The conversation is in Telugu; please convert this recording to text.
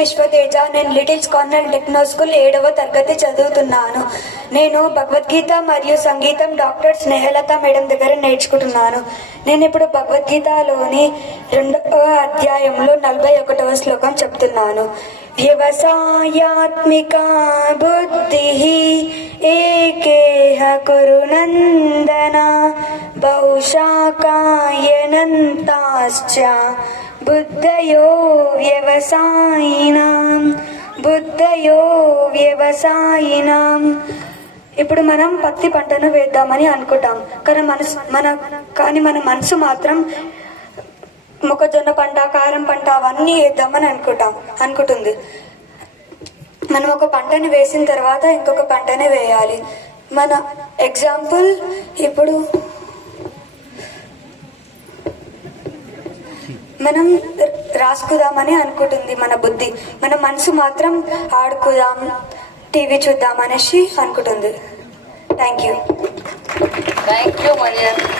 విశ్వతేజ. నేను లిటిల్స్ కార్నర్ టెక్నో స్కూల్ 7వ తరగతి చదువుతున్నాను. నేను భగవద్గీత మరియు సంగీతం డాక్టర్ స్నేహలత మేడం దగ్గర నేర్చుకుంటున్నాను. నేను ఇప్పుడు భగవద్గీతలోని 2వ అధ్యాయంలో 41వ శ్లోకం చెప్తున్నాను. వ్యవసాయాత్మికా బుద్ధి ఏకేహ కురునందన బహుశాకాయనంతాశ్చ బుద్ధయో వ్యవసాయినాం. ఇప్పుడు మనం పత్తి పంటను వేద్దామని అనుకుంటాం, కానీ మన మనసు మాత్రం మొక్కజొన్న పంట, కారం పంట అవన్నీ వేద్దామని అనుకుంటుంది. మనం ఒక పంటని వేసిన తర్వాత ఇంకొక పంటనే వేయాలి. మన ఎగ్జాంపుల్ ఇప్పుడు మనం రాసుకుదామని అనుకుంటుంది మన బుద్ధి. మన మనసు మాత్రం ఆడుకుదాం, టీవీ చూద్దాం అనేసి అనుకుంటుంది. Thank you.